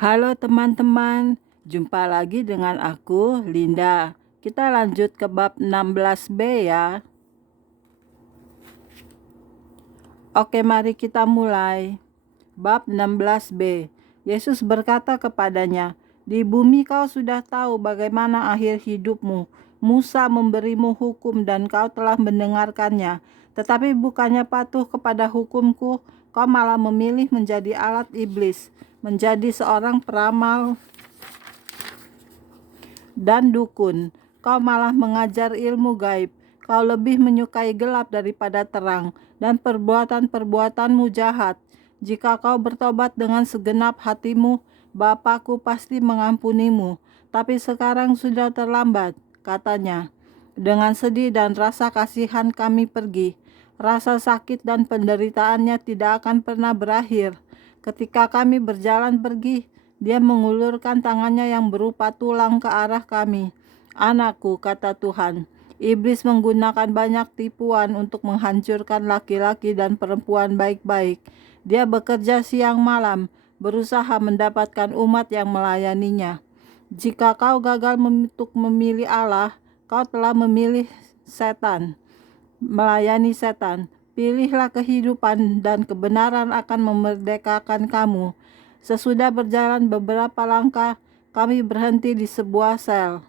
Halo teman-teman, jumpa lagi dengan aku, Linda. Kita lanjut ke bab 16b ya. Oke, mari kita mulai. Bab 16b. Yesus berkata kepadanya, "Di bumi kau sudah tahu bagaimana akhir hidupmu. Musa memberimu hukum dan kau telah mendengarkannya. Tetapi bukannya patuh kepada hukumku, kau malah memilih menjadi alat iblis, menjadi seorang peramal dan dukun. Kau malah mengajar ilmu gaib. Kau lebih menyukai gelap daripada terang, dan perbuatan-perbuatanmu jahat. Jika kau bertobat dengan segenap hatimu, Bapakku pasti mengampunimu. Tapi sekarang sudah terlambat," katanya. "Dengan sedih dan rasa kasihan kami pergi. Rasa sakit dan penderitaannya tidak akan pernah berakhir. Ketika kami berjalan pergi, dia mengulurkan tangannya yang berupa tulang ke arah kami. 'Anakku,' kata Tuhan, 'iblis menggunakan banyak tipuan untuk menghancurkan laki-laki dan perempuan baik-baik. Dia bekerja siang malam, berusaha mendapatkan umat yang melayaninya. Jika kau gagal untuk memilih Allah, kau telah memilih setan, melayani setan. Pilihlah kehidupan dan kebenaran akan memerdekakan kamu.' Sesudah berjalan beberapa langkah, kami berhenti di sebuah sel.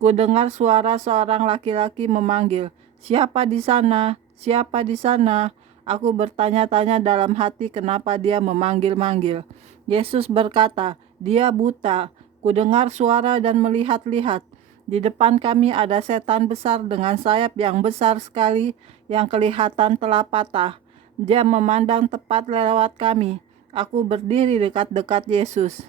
Kudengar suara seorang laki-laki memanggil, 'Siapa di sana? Siapa di sana?' Aku bertanya-tanya dalam hati kenapa dia memanggil-manggil. Yesus berkata, 'Dia buta.' Kudengar suara dan melihat-lihat. Di depan kami ada setan besar dengan sayap yang besar sekali yang kelihatan telah patah. Dia memandang tepat lewat kami. Aku berdiri dekat-dekat Yesus.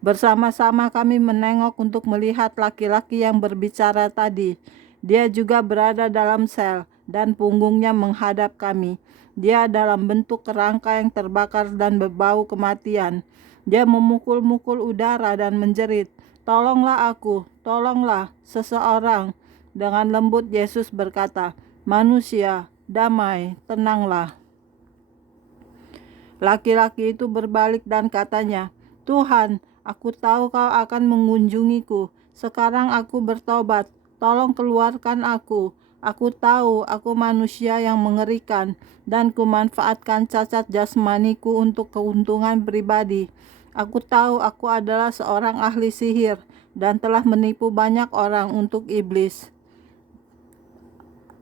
Bersama-sama kami menengok untuk melihat laki-laki yang berbicara tadi. Dia juga berada dalam sel dan punggungnya menghadap kami. Dia dalam bentuk kerangka yang terbakar dan berbau kematian. Dia memukul-mukul udara dan menjerit, 'Tolonglah aku, tolonglah seseorang.' Dengan lembut Yesus berkata, 'Manusia, damai, tenanglah.' Laki-laki itu berbalik dan katanya, 'Tuhan, aku tahu kau akan mengunjungiku. Sekarang aku bertobat. Tolong keluarkan aku. Aku tahu aku manusia yang mengerikan dan kumanfaatkan cacat jasmaniku untuk keuntungan pribadi. Aku tahu aku adalah seorang ahli sihir dan telah menipu banyak orang untuk iblis.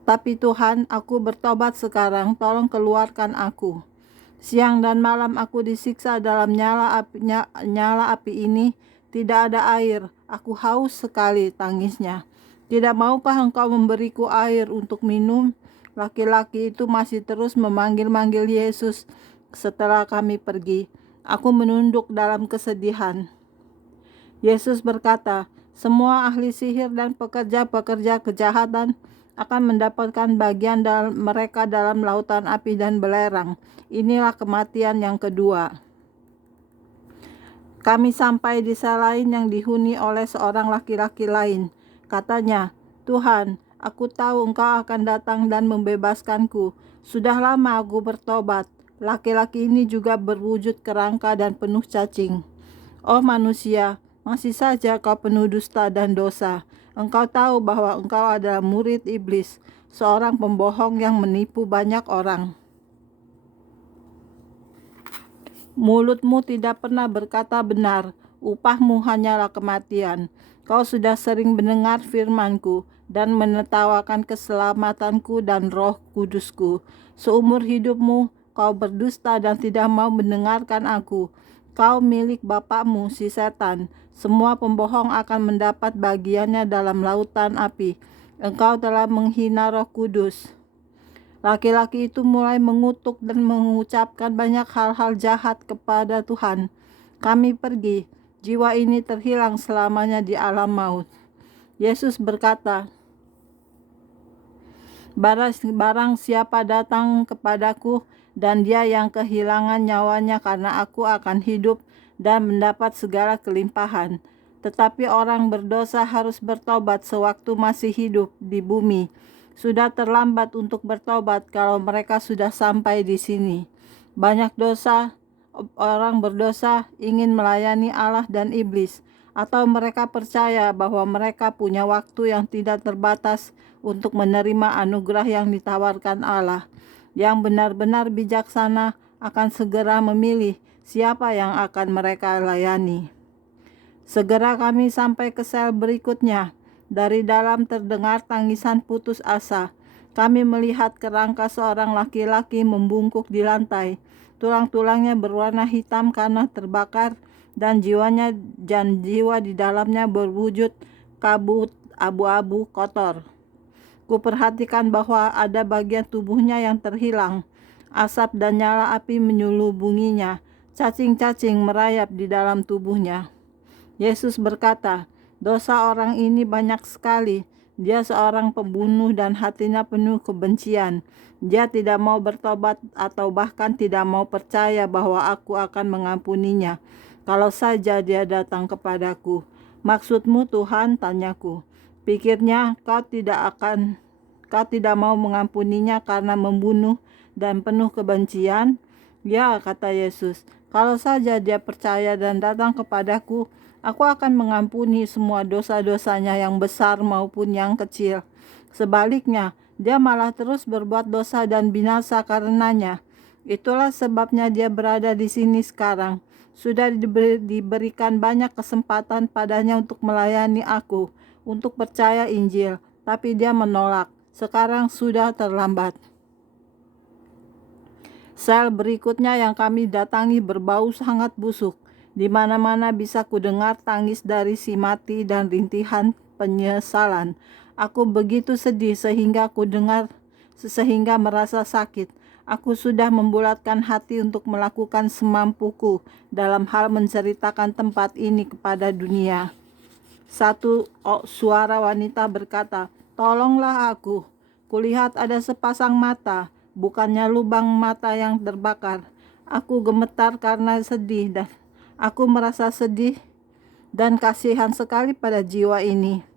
Tapi Tuhan, aku bertobat sekarang. Tolong keluarkan aku. Siang dan malam aku disiksa dalam nyala api ini. Tidak ada air. Aku haus sekali,' tangisnya. 'Tidak maukah engkau memberiku air untuk minum?' Laki-laki itu masih terus memanggil-manggil Yesus setelah kami pergi. Aku menunduk dalam kesedihan. Yesus berkata, 'Semua ahli sihir dan pekerja-pekerja kejahatan akan mendapatkan bagian mereka dalam lautan api dan belerang. Inilah kematian yang kedua.' Kami sampai di sel lain yang dihuni oleh seorang laki-laki lain. Katanya, 'Tuhan, aku tahu engkau akan datang dan membebaskanku. Sudah lama aku bertobat.' Laki-laki ini juga berwujud kerangka dan penuh cacing. 'Oh manusia, masih saja kau penuh dusta dan dosa. Engkau tahu bahwa engkau adalah murid iblis, seorang pembohong yang menipu banyak orang. Mulutmu tidak pernah berkata benar, upahmu hanyalah kematian. Kau sudah sering mendengar firman-Ku dan menertawakan keselamatanku dan Roh Kudusku. Seumur hidupmu kau berdusta dan tidak mau mendengarkan Aku. Kau milik bapakmu si setan. Semua pembohong akan mendapat bagiannya dalam lautan api. Engkau telah menghina Roh Kudus.' Laki-laki itu mulai mengutuk dan mengucapkan banyak hal-hal jahat kepada Tuhan. Kami pergi. Jiwa ini terhilang selamanya di alam maut. Yesus berkata, 'Barang siapa datang kepadaku dan dia yang kehilangan nyawanya karena aku akan hidup dan mendapat segala kelimpahan. Tetapi orang berdosa harus bertobat sewaktu masih hidup di bumi. Sudah terlambat untuk bertobat kalau mereka sudah sampai di sini. Banyak dosa orang berdosa ingin melayani Allah dan iblis, atau mereka percaya bahwa mereka punya waktu yang tidak terbatas untuk menerima anugerah yang ditawarkan Allah. Yang benar-benar bijaksana akan segera memilih siapa yang akan mereka layani. Segera kami sampai ke sel berikutnya. Dari dalam terdengar tangisan putus asa. Kami melihat kerangka seorang laki-laki membungkuk di lantai. Tulang-tulangnya berwarna hitam karena terbakar dan jiwa di dalamnya berwujud kabut abu-abu kotor. Kuperhatikan bahwa ada bagian tubuhnya yang terhilang. Asap dan nyala api menyelubunginya. Cacing-cacing merayap di dalam tubuhnya. Yesus berkata, "Dosa orang ini banyak sekali. Dia seorang pembunuh dan hatinya penuh kebencian. Dia tidak mau bertobat atau bahkan tidak mau percaya bahwa aku akan mengampuninya. Kalau saja dia datang kepadaku." "Maksudmu Tuhan?" tanyaku. "Pikirnya kau tidak mau mengampuninya karena membunuh dan penuh kebencian?" "Ya," kata Yesus, "kalau saja dia percaya dan datang kepadaku, aku akan mengampuni semua dosa-dosanya yang besar maupun yang kecil. Sebaliknya, dia malah terus berbuat dosa dan binasa karenanya. Itulah sebabnya dia berada di sini sekarang. Sudah diberikan banyak kesempatan padanya untuk melayani aku, untuk percaya Injil, tapi dia menolak. Sekarang sudah terlambat." Sel berikutnya yang kami datangi berbau sangat busuk. Di mana-mana bisa kudengar tangis dari si mati dan rintihan penyesalan. Aku begitu sedih sehingga merasa sakit. Aku sudah membulatkan hati untuk melakukan semampuku dalam hal menceritakan tempat ini kepada dunia. Satu suara wanita berkata, "Tolonglah aku. Kulihat ada sepasang mata, bukannya lubang mata yang terbakar." Aku gemetar karena sedih dan aku merasa sedih dan kasihan sekali pada jiwa ini.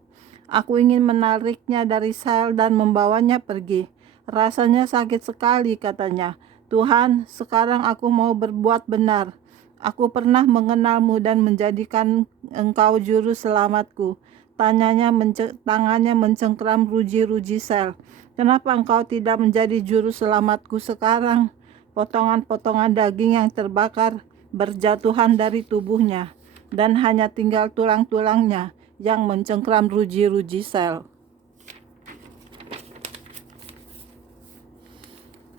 Aku ingin menariknya dari sel dan membawanya pergi. "Rasanya sakit sekali," katanya. "Tuhan, sekarang aku mau berbuat benar. Aku pernah mengenalmu dan menjadikan engkau juru selamatku." Tangannya mencengkram ruji-ruji sel. "Kenapa engkau tidak menjadi juru selamatku sekarang?" Potongan-potongan daging yang terbakar berjatuhan dari tubuhnya, dan hanya tinggal tulang-tulangnya yang mencengkram ruji-ruji sel.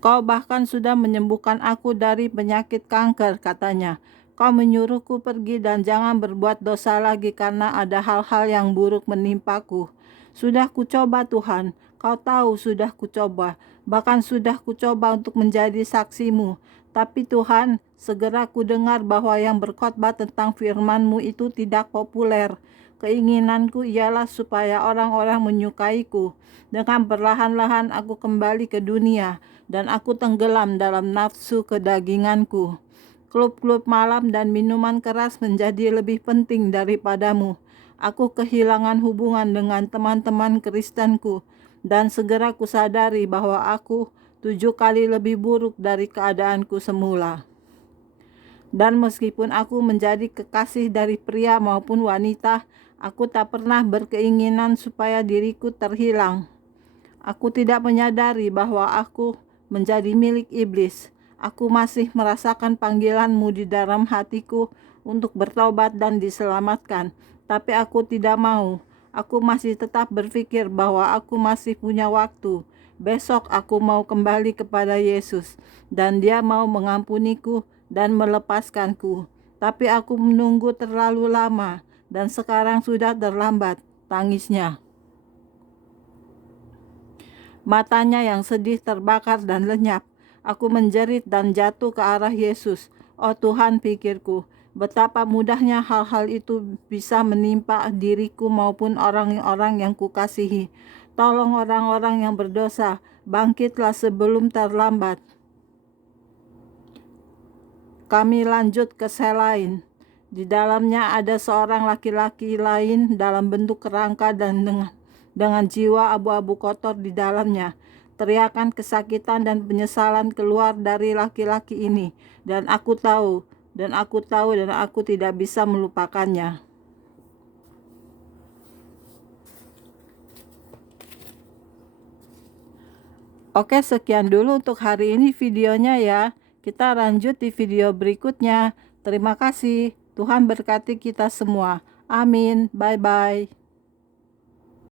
"Kau bahkan sudah menyembuhkan aku dari penyakit kanker," katanya. "Kau menyuruhku pergi dan jangan berbuat dosa lagi karena ada hal-hal yang buruk menimpaku." "Sudah kucoba Tuhan, kau tahu sudah kucoba. Bahkan sudah kucoba untuk menjadi saksimu. Tapi Tuhan, segera kudengar bahwa yang berkhotbah tentang firman-Mu itu tidak populer. Keinginanku ialah supaya orang-orang menyukaiku. Dengan perlahan-lahan aku kembali ke dunia, dan aku tenggelam dalam nafsu kedaginganku. Klub-klub malam dan minuman keras menjadi lebih penting daripadamu. Aku kehilangan hubungan dengan teman-teman Kristenku, dan segera kusadari bahwa aku 7 kali lebih buruk dari keadaanku semula. Dan meskipun aku menjadi kekasih dari pria maupun wanita, aku tak pernah berkeinginan supaya diriku terhilang. Aku tidak menyadari bahwa aku menjadi milik iblis. Aku masih merasakan panggilan-Mu di dalam hatiku untuk bertobat dan diselamatkan. Tapi aku tidak mau. Aku masih tetap berpikir bahwa aku masih punya waktu. Besok aku mau kembali kepada Yesus, dan Dia mau mengampuniku dan melepaskanku. Tapi aku menunggu terlalu lama, dan sekarang sudah terlambat, tangisnya. Matanya yang sedih terbakar dan lenyap. Aku menjerit dan jatuh ke arah Yesus. "Oh Tuhan," pikirku, "betapa mudahnya hal-hal itu bisa menimpa diriku maupun orang-orang yang kukasihi. Tolong orang-orang yang berdosa, bangkitlah sebelum terlambat." Kami lanjut ke sel lain. Di dalamnya ada seorang laki-laki lain dalam bentuk kerangka dan dengan jiwa abu-abu kotor di dalamnya. teriakan kesakitan dan penyesalan keluar dari laki-laki ini. Dan aku tahu, dan aku tidak bisa melupakannya. Oke, sekian dulu untuk hari ini videonya ya. Kita lanjut di video berikutnya. Terima kasih. Tuhan berkati kita semua. Amin. Bye-bye.